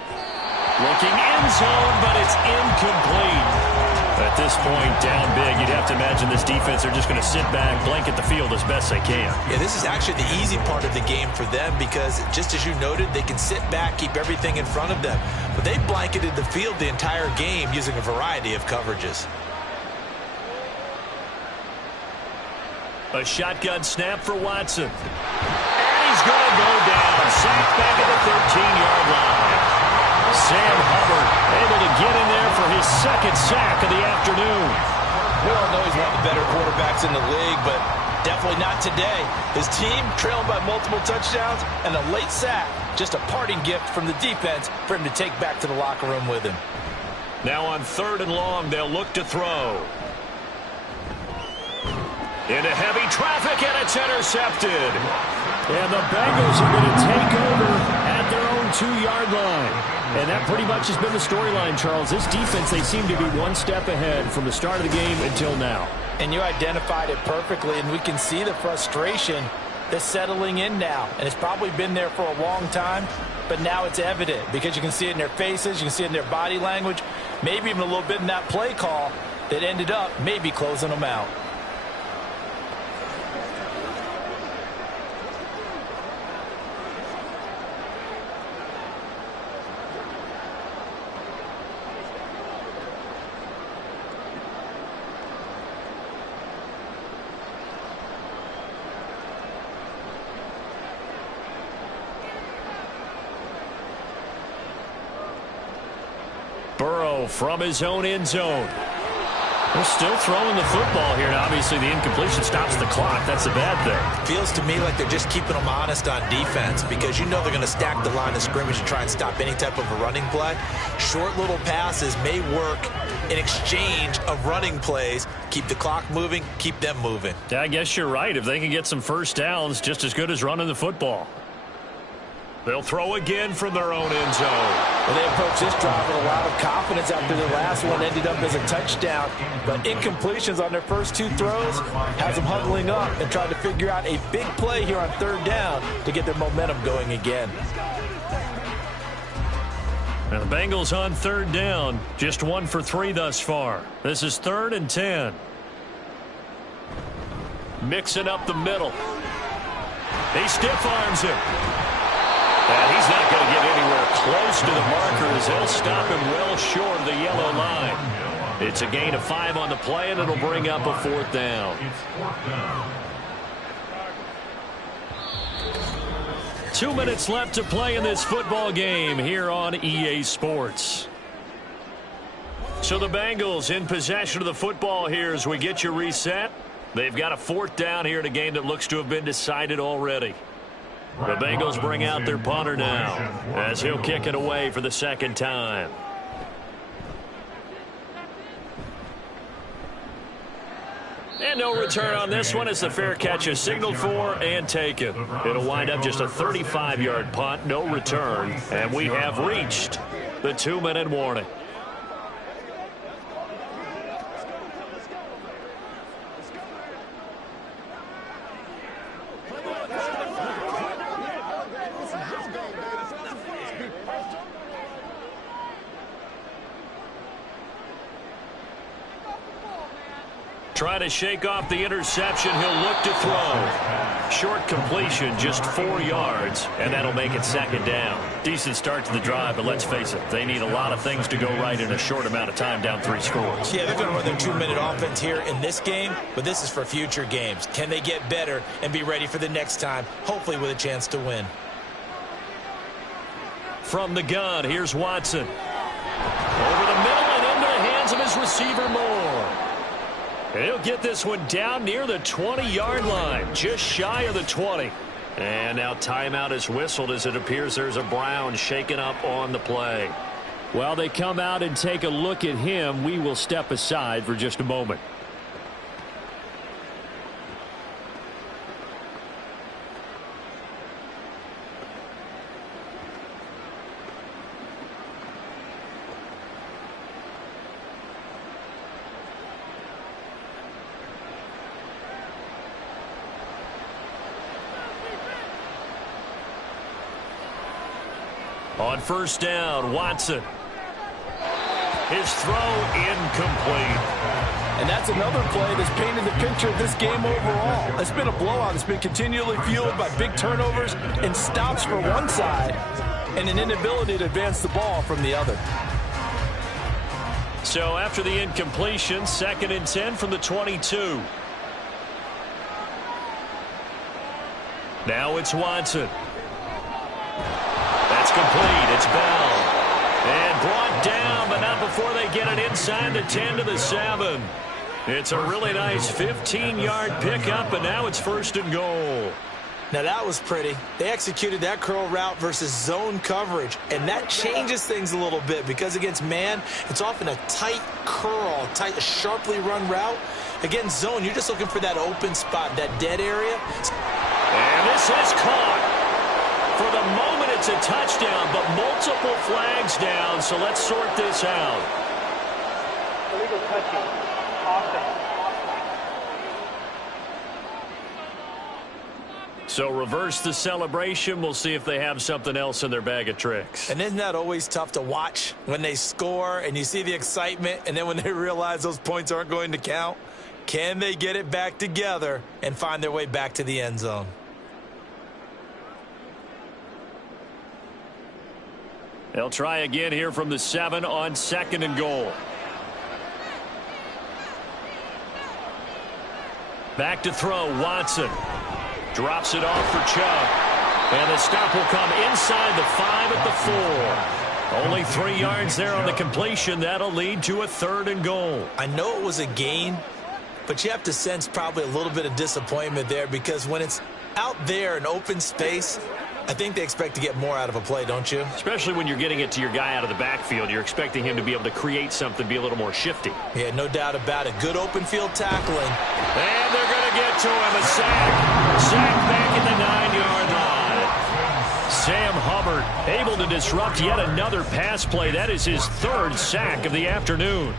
Looking end zone, but it's incomplete. At this point, down big, you'd have to imagine this defense are just going to sit back, blanket the field as best they can. Yeah, this is actually the easy part of the game for them because, just as you noted, they can sit back, keep everything in front of them. But they blanketed the field the entire game using a variety of coverages. A shotgun snap for Watson. And he's going to go down. Sacked back at the 13-yard line. Sam Hubbard able to get in there for his 2nd sack of the afternoon. We all know he's one of the better quarterbacks in the league, but definitely not today. His team trailing by multiple touchdowns and a late sack. Just a parting gift from the defense for him to take back to the locker room with him. Now on 3rd and long, they'll look to throw. Into heavy traffic, and it's intercepted. And the Bengals are going to take over at their own 2-yard line. And that pretty much has been the storyline, Charles. This defense, they seem to be one step ahead from the start of the game until now. And you identified it perfectly, and we can see the frustration that's settling in now. And it's probably been there for a long time, but now it's evident because you can see it in their faces, you can see it in their body language, maybe even a little bit in that play call that ended up maybe closing them out. Burrow from his own end zone. They're still throwing the football here, and obviously the incompletion stops the clock. That's a bad thing. Feels to me like they're just keeping them honest on defense because you know they're going to stack the line of scrimmage and try and stop any type of a running play. Short little passes may work in exchange of running plays. Keep the clock moving, keep them moving. Yeah, I guess you're right. If they can get some first downs, just as good as running the football. They'll throw again from their own end zone. Well, they approach this drive with a lot of confidence after the last one ended up as a touchdown. But incompletions on their first 2 throws has them huddling up and trying to figure out a big play here on 3rd down to get their momentum going again. Now the Bengals on 3rd down, just 1 for 3 thus far. This is 3rd and 10. Mixing up the middle. He stiff arms him. And he's not going to get anywhere close to the markers. They'll stop him well short of the yellow line. It's a gain of 5 on the play, and it'll bring up a 4th down. 2 minutes left to play in this football game here on EA Sports. So the Bengals in possession of the football here as we get you reset. They've got a 4th down here in a game that looks to have been decided already. The Bengals bring out their punter now as he'll kick it away for the 2nd time. And no return on this one as the fair catch is signaled for and taken. It'll wind up just a 35-yard punt, no return, and we have reached the 2-minute warning. Trying to shake off the interception. He'll look to throw. Short completion, just 4 yards, and that'll make it 2nd down. Decent start to the drive, but let's face it, they need a lot of things to go right in a short amount of time, down 3 scores. Yeah, they're going to run their 2-minute offense here in this game, but this is for future games. Can they get better and be ready for the next time, hopefully with a chance to win? From the gun, here's Watson. Over the middle and into the hands of his receiver Moore. And he'll get this one down near the 20-yard line, just shy of the 20. And now timeout is whistled as it appears there's a Brown shaken up on the play. While they come out and take a look at him, we will step aside for just a moment. On 1st down, Watson. His throw incomplete. And that's another play that's painted the picture of this game overall. It's been a blowout. It's been continually fueled by big turnovers and stops for one side and an inability to advance the ball from the other. So after the incompletion, 2nd and 10 from the 22. Now it's Watson. That's complete. It's Bell. And brought down, but not before they get it inside the 10 to the 7. It's a really nice 15-yard pickup, and now it's 1st and goal. Now that was pretty. They executed that curl route versus zone coverage, and that changes things a little bit because against man, it's often a tight curl, a sharply run route. Against zone, you're just looking for that open spot, that dead area. And this is caught. For the moment, it's a touchdown, but multiple flags down, so let's sort this out. Illegal touching. Offense. So reverse the celebration. We'll see if they have something else in their bag of tricks. And isn't that always tough to watch when they score and you see the excitement and then when they realize those points aren't going to count? Can they get it back together and find their way back to the end zone? They'll try again here from the 7 on 2nd and goal. Back to throw, Watson. Drops it off for Chubb. And the stop will come inside the 5 at the 4. Only 3 yards there on the completion. That'll lead to a 3rd and goal. I know it was a gain, but you have to sense probably a little bit of disappointment there because when it's out there in open space, I think they expect to get more out of a play, don't you? Especially when you're getting it to your guy out of the backfield. You're expecting him to be able to create something, be a little more shifty. Yeah, no doubt about it. Good open field tackling. And they're going to get to him. A sack. Sack back at the 9-yard line. Sam Hubbard able to disrupt yet another pass play. That is his 3rd sack of the afternoon.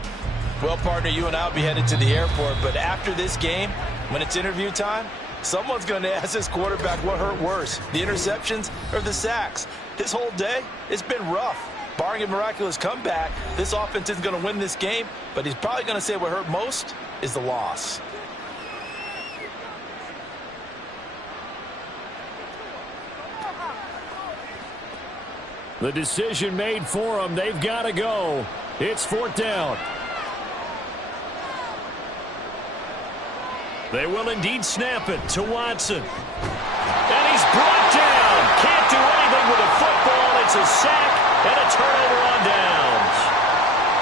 Well, partner, you and I will be headed to the airport, but after this game, when it's interview time, someone's going to ask this quarterback what hurt worse, the interceptions or the sacks. His whole day, it's been rough. Barring a miraculous comeback, this offense isn't going to win this game, but he's probably going to say what hurt most is the loss. The decision made for them. They've got to go. It's 4th down. They will indeed snap it to Watson. And he's brought down. Can't do anything with a football. It's a sack and a turnover on downs.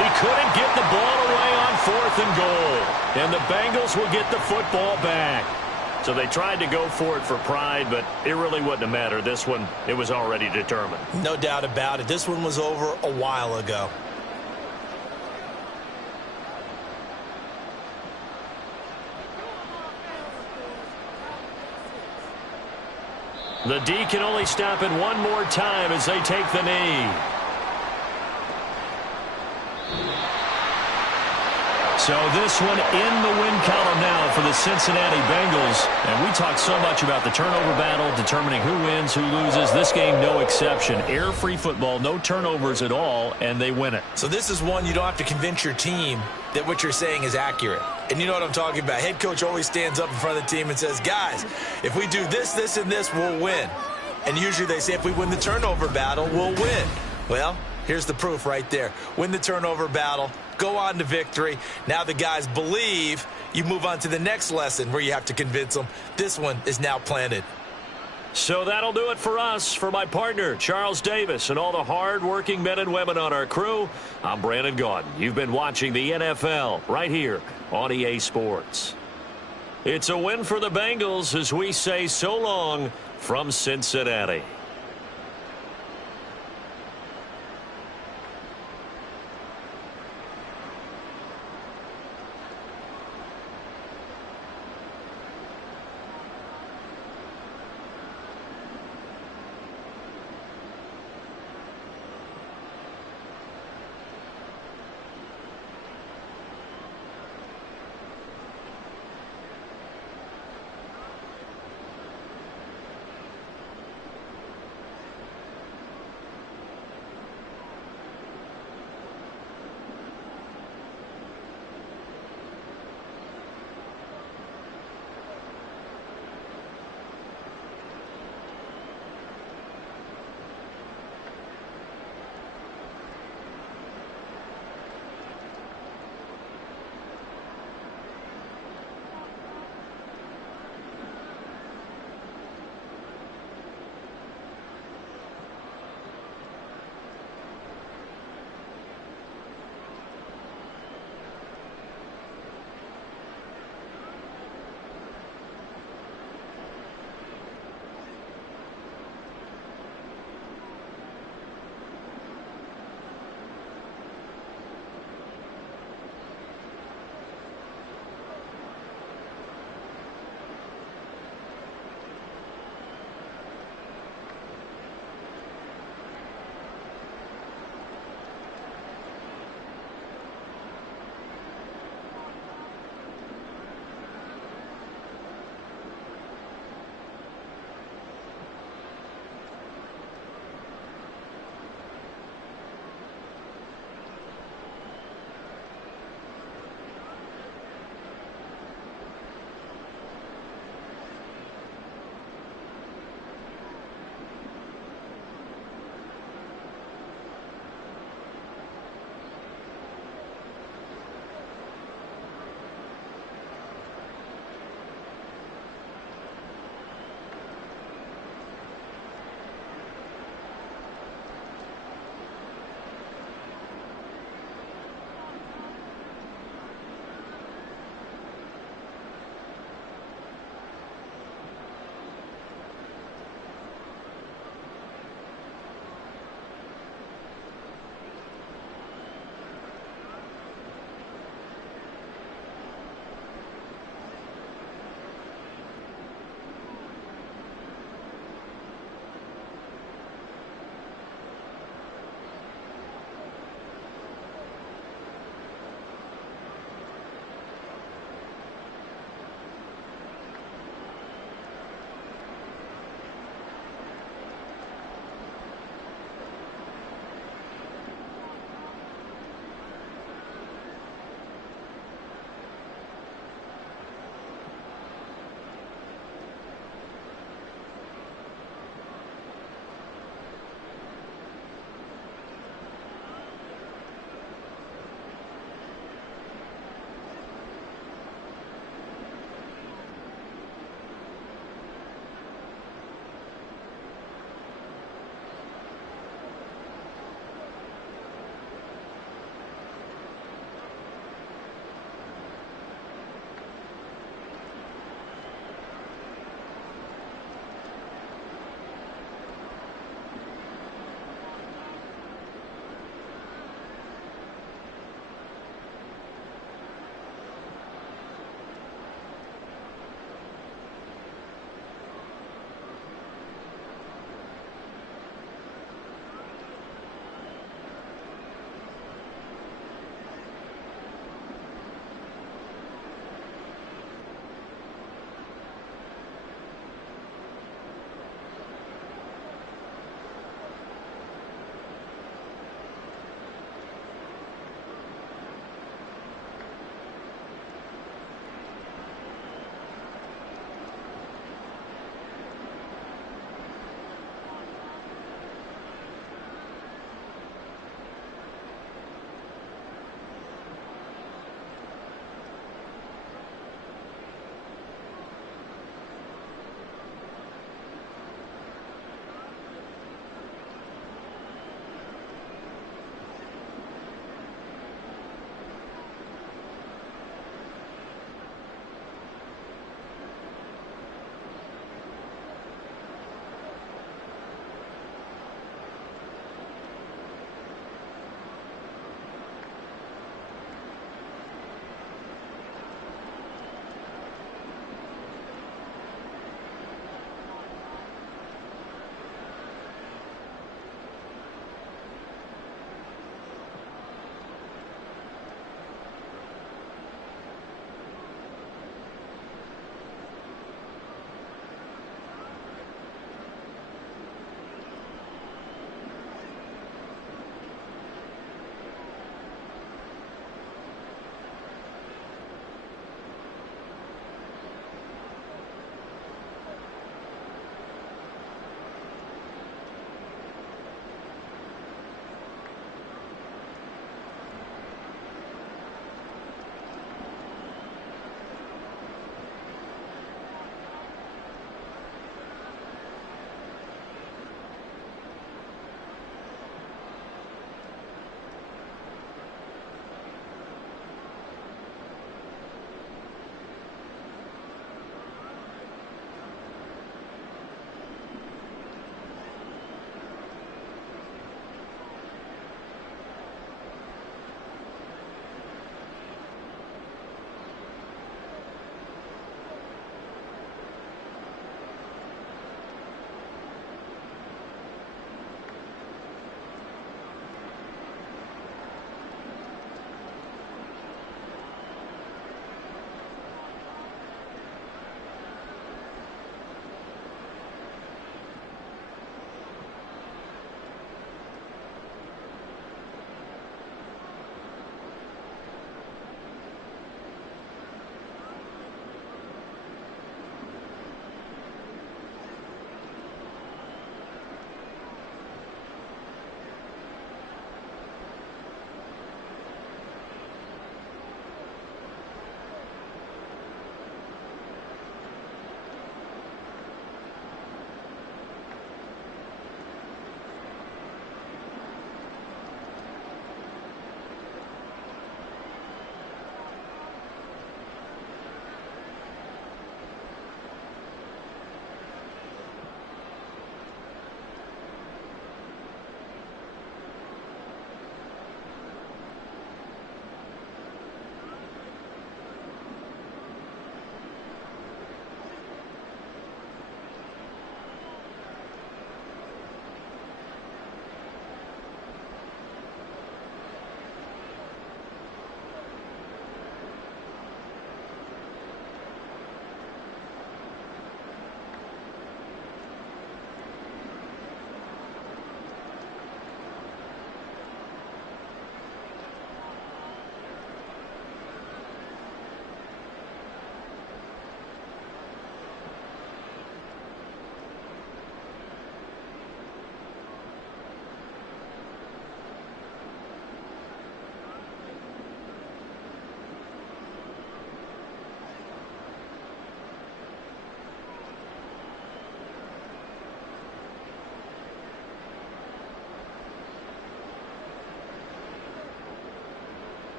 He couldn't get the ball away on 4th and goal. And the Bengals will get the football back. So they tried to go for it for pride, but it really wouldn't have mattered. This one, it was already determined. No doubt about it. This one was over a while ago. The D can only stop it one more time as they take the knee. So this one in the win column now for the Cincinnati Bengals. And we talked so much about the turnover battle, determining who wins, who loses. This game, no exception. Air-free football, no turnovers at all, and they win it. So this is one you don't have to convince your team that what you're saying is accurate. And you know what I'm talking about. Head coach always stands up in front of the team and says, guys, if we do this, this, and this, we'll win. And usually they say if we win the turnover battle, we'll win. Well, here's the proof right there. Win the turnover battle. Go on to victory. Now the guys believe. You move on to the next lesson where you have to convince them. This one is now planted. So that'll do it for us. For my partner, Charles Davis, and all the hard-working men and women on our crew, I'm Brandon Gaudin. You've been watching the NFL right here on EA Sports. It's a win for the Bengals as we say so long from Cincinnati.